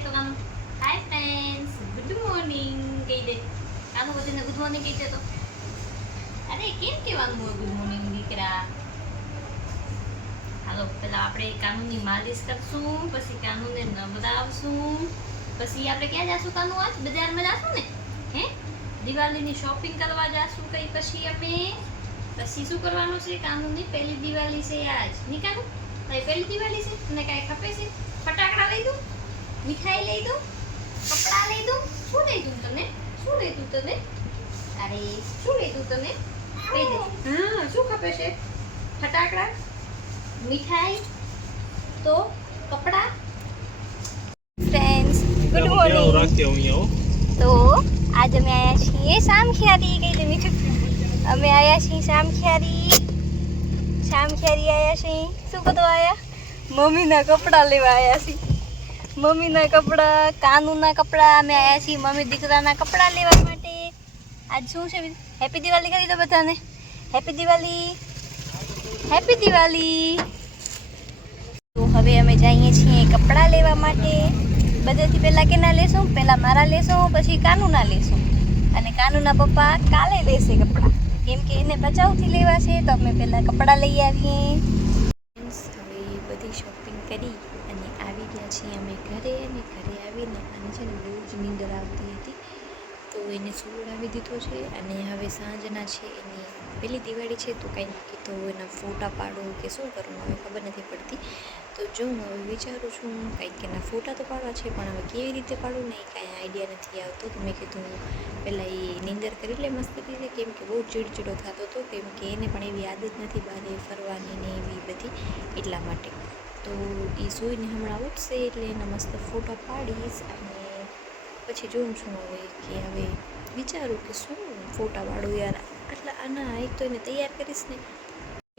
કે તો કાનું હાય ફ્રેન્ડ્સ ગુડ મોર્નિંગ કહી દે કાનું બધાને ગુડ મોર્નિંગ કહી દે તો અરે કેમ કહેવાનું હોય ગુડ મોર્નિંગ દીકરા હાલો પેલા આપણે કાનૂની માલિશ કરશું પછી કાનૂને નવડાવશું પછી આપણે ક્યાં જાશું કાનુ આજ બજારમાં જાશું ને હે દિવાળીની શોપિંગ કરવા જાશું કઈ પછી અમે પછી શું કરવાનું છે કાનૂની પહેલી દિવાળી છે આજની કાનુ તારી પહેલી દિવાળી છે તને કાંઈ ખપે છે ફટાકડા લઈ દઉં મીઠાઈ લઈ દઉં કપડાં લઈ દઉં. શું લઈ દઉં તને? શું લઈ દઉં તને? અરે શું લઈ દઉં તને? લઈ દે. હા શું ખપે છે? ફટાકડા? મીઠાઈ તો કપડાં. Friends good morning. તો આજ અમે આવ્યા છીએ સામખિયારી. કઈ દે મીઠું અમે આવ્યા છીએ સામખિયારી. સામખિયારી આવ્યા છીએ. શું બધું આવ્યા મમ્મીના કપડાં લેવા આવ્યા છીએ. મમ્મીના કપડાં, કાનુના કપડાં, અમે આવ્યા છીએ મમ્મી દીકરાના કપડાં લેવા માટે. આજ શું છે હેપી દિવાળી કરી દો બધાને. હેપી દિવાળી હેપી દિવાળી તો હવે અમે જઈએ છીએ કપડાં લેવા માટે. બધેથી પહેલાં કેના લેશું? પહેલાં મારા લેશું, પછી કાનુના લેશું. અને કાનુના પપ્પા કાલે લેશે કપડાં. કેમ કે એને બચાવથી લેવા છે, તો અમે પહેલાં કપડાં લઈ આવીએ. હવે બધી શોપિંગ કરી. છીએ અમે ઘરે અને ઘરે આવીને અને છે ને બહુ જ નીંદર આવતી હતી. તો એને સુવડાવી દીધો છે અને હવે સાંજના છે, એની પહેલી દિવાળી છે, તો કંઈ નક્કી તો એના ફોટા પાડો કે શું કરવું હવે ખબર નથી પડતી. તો જો હું હવે વિચારું છું, કંઈક એના ફોટા તો પાડવા છે, પણ હવે કેવી રીતે પાડું ને એ કાંઈ આઈડિયા નથી આવતો. તો મેં કીધું પહેલાં એ નીંદર કરી લે મસ્તી રીતે, કેમ કે બહુ ચીડચીડો થતો હતો, કેમ કે એને પણ એવી આદત નથી બહાર ફરવાની ને એવી બધી એટલા માટે. તો એ સૂઈને હમણાં ઉઠશે એટલે એના મસ્ત ફોટા પાડીશ અને પછી જોઉં છું હવે કે હવે વિચારું કે શું ફોટા પાડું યાર. આટલા આના એક તો એને તૈયાર કરીશ ને,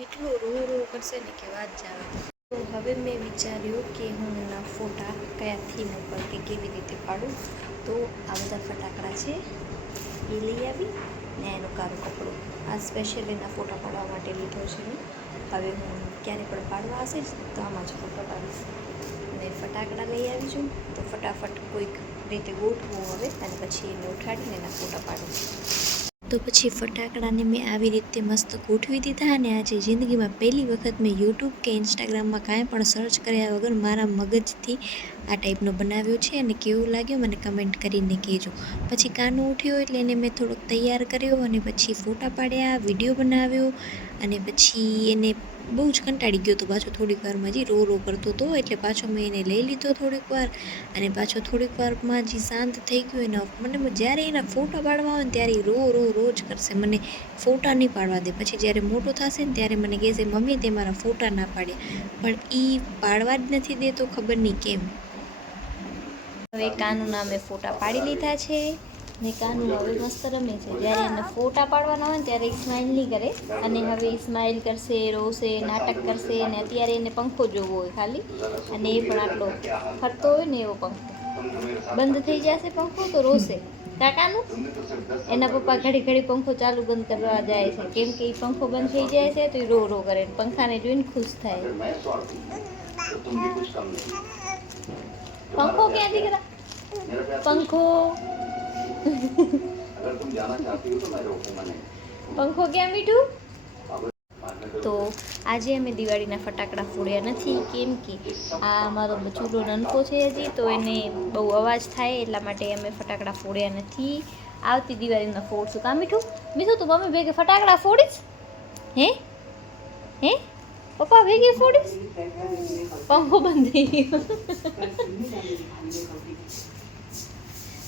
એટલો રો રો કરશે ને કે વાત જાવે તો હવે મેં વિચાર્યું કે હું એના ફોટા કયા થીમ ઉપર કે કેવી રીતે પાડું. તો આ બધા ફટાકડા છે એ લઈ આવી ને એનું કારું કપડું. આ સ્પેશિયલ એના ફોટા પાડવા માટે લીધો છે. હવે હું ક્યારે પણ પાડવા હશે તો આમાં જ પાડીશ અને ફટાકડા લઈ આવી છું તો ફટાફટ કોઈક રીતે ગોઠવું હવે, અને પછી એને ઉઠાડીને એના ફોટા પાડું તો પછી ફટાકડાને મેં આવી રીતે મસ્ત ગોઠવી દીધા, અને આજે જિંદગીમાં પહેલી વખત મેં યુટ્યુબ કે ઇન્સ્ટાગ્રામમાં કાંઈ પણ સર્ચ કર્યા વગર મારા મગજથી આ ટાઈપનો બનાવ્યો છે અને કેવું લાગ્યું મને કમેન્ટ કરીને કહેજો. પછી કાનો ઉઠ્યો એટલે એને મેં થોડોક તૈયાર કર્યો અને પછી ફોટા પાડ્યા વીડિયો બનાવ્યો અને પછી એને બહુ જ કંટાળી ગયો હતો પાછો થોડીક વારમાં જે રો રો કરતો હતો એટલે પાછો મેં એને લઈ લીધો થોડીક વાર અને પાછો થોડીક વારમાં જે શાંત થઈ ગયો એના મને જ્યારે એના ફોટા પાડવા આવે ને ત્યારે રો રો રો જ કરશે. મને ફોટા નહીં પાડવા દે. પછી જ્યારે મોટો થશે ને ત્યારે મને કહેશે, મમ્મી, તે મારા ફોટા ના પાડ્યા. પણ એ પાડવા જ નથી દેતો ખબર નહીં કેમ. હવે કાનુના અમે ફોટા પાડી લીધા છે. ને કાનુ હવે મસ્ત રમે છે. જ્યારે એને ફોટા પાડવાના હોય ત્યારે સ્માઇલ નહીં કરે. અને હવે સ્માઇલ કરશે, રોશે, નાટક કરશે અને અત્યારે એને પંખો જોવો હોય ખાલી. અને એ પણ આટલો ફરતો હોય ને એવો પંખો. બંધ થઈ જશે પંખો તો રોશે. કાકાનું? એના પપ્પા ઘડી ઘડી પંખો ચાલુ બંધ કરવા જાય છે. કેમ કે એ પંખો બંધ થઈ જાય છે તો એ રો રો કરે પંખાને જોઈને ખુશ થાય. પંખો मैं रोकूंगा પંખો. પંખો ક્યાં મીઠું? તો આજે અમે દિવાળીના ફટાકડા ફોડ્યા નથી, કેમ કે આ અમારો ચૂલો નનકો છે હજી, તો એને બહુ અવાજ થાય, એટલા માટે અમે ફટાકડા ફોડ્યા નથી. આવતી દિવાળીના ફોડશું. કા મીઠું? મીઠું તું મમ્મી ભેગે ફટાકડા ફોડીશ હે? હે? પપ્પા ભેગી ફોડીશ પંખો બંધ થઈ ગયો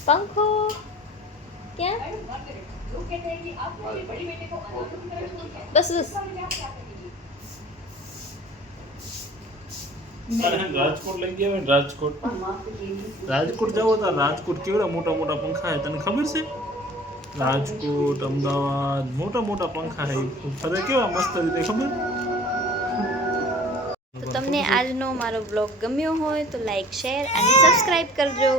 પંખો ક્યાં બસ બસ તારે હેને રાજકોટ લઈ ગયા હોય ને રાજકોટ રાજકોટ જાવ તો રાજકોટ કેવડા મોટા મોટા પંખા છે તને ખબર છે રાજકોટ અમદાવાદ મોટા મોટા પંખા છે ફરે કેવા મસ્ત રીતે ખબર તો તમને આજનો મારો બ્લોગ ગમ્યો હોય તો લાઈક શેર અને સબસ્ક્રાઈબ કરજો.